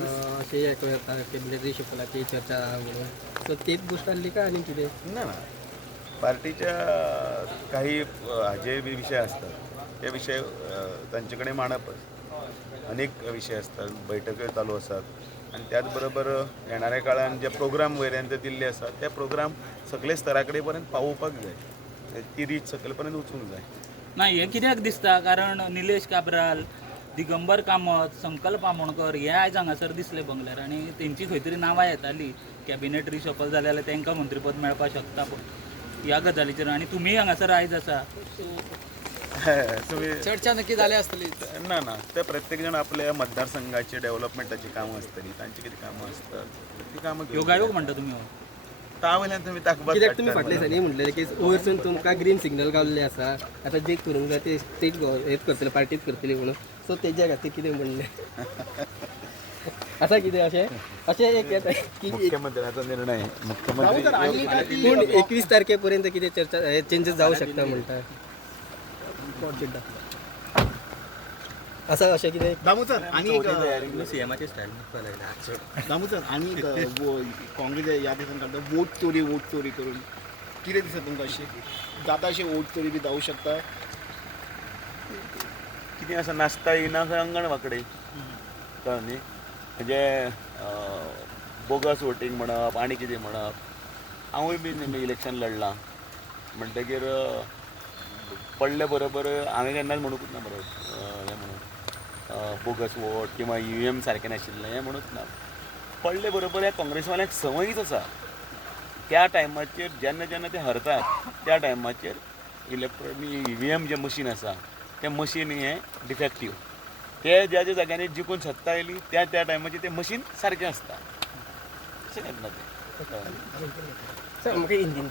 असे ऐकू येता कॅबिनेट रिशफलाची चर्चा म्हणून सो तेच गोष्ट आली का आणि कितें ना पार्टीच्या काही जे विषय असतात ते विषय तांचे कडेन मांडपच अनेक विषय असतात बैठक्यो चालू असतात आणि त्याचबरोबर येणाऱ्या काळात जे प्रोग्राम वयल्यान ते दिल्ले असतात ते प्रोग्राम सगळे स्तरा कडेन पर्यंत पावोवपाक जाय ती रीच सकयल पर्यंत वचूंक जाय ना हे कित्याक दिसता कारण निलेश काब्राल दिगंबर कामत संकल्प आमोणकर हे आयज हांगासर दिसले बंगल्यार आनी तेंची खंय तरी नांवां येतालीं कॅबिनेट रिशफल जालें जाल्यार तांकां मंत्रीपद मेळपाक शकता ह्या गजालीचेर आनी तुमी हांगासर आयज आसा तुम्ही चर्चा नक्की जाल्या आसतली ना ते प्रत्येक जण आपल्या मतदारसंघाची डेव्हलपमेंटाची कामां असतली तांची कितें कामां असतात ती कामां योगायोग म्हणटा तुमी हो ता वयल्यान तुमी ताकबाद कित्याक तुमी काडटात फाटल्या म्हणून. दिसांनी म्हटलें की वयरसून तुमकां ग्रीन सिग्नल गावल्ले आसा आतां जे करूंक जाय ते स्टेट हेच करतले पार्टीच करतली म्हणून सो तेज्या खातीर कितें म्हणलें आसा कितें अशें एक येता की मुख्यमंत्र्याचा निर्णय मुख्यमंत्री पूण 21 तारखे पर्यंत कितें चर्चा चेंजीस जावं शकता म्हणटा असं अशें कितें दामोदर आणि सीएमाचे स्टाईल दामोदर आणि काँग्रेस या दिसान काढता वोट चोरी करून कितें दिसता तुमकां अशें जाता अशें वोट चोरी बी जावं शकता कितें असं नाचता येना खंय अंगण वांकडे कळ्ळें न्ही म्हणजे बोगस वोटींग म्हणप आनी कितें म्हणप हांवूय बी इलेक्शन लडलां म्हणटकीर पडले बरोबर हांवें केन्नाच म्हणूंकूच ना बरोबर हें म्हणून बोगस वोट किंवा EVM सारकें नाशिल्लें हें म्हणूच ना पडले बरोबर ह्या काँग्रेसवाल्यांक संवयच आसा त्या टायमाचेर जेन्ना ते हरतात त्या टायमाचेर इलेक्ट्रॉनीक EVM जें मशीन आसा तें मशीन हें डिफेक्टीव ते ज्या जाग्यांनी जिखून सत्ता येयली त्या टायमाचेर तें मशीन सारकें आसता अशें केन्ना तें म्हाका हिंदीन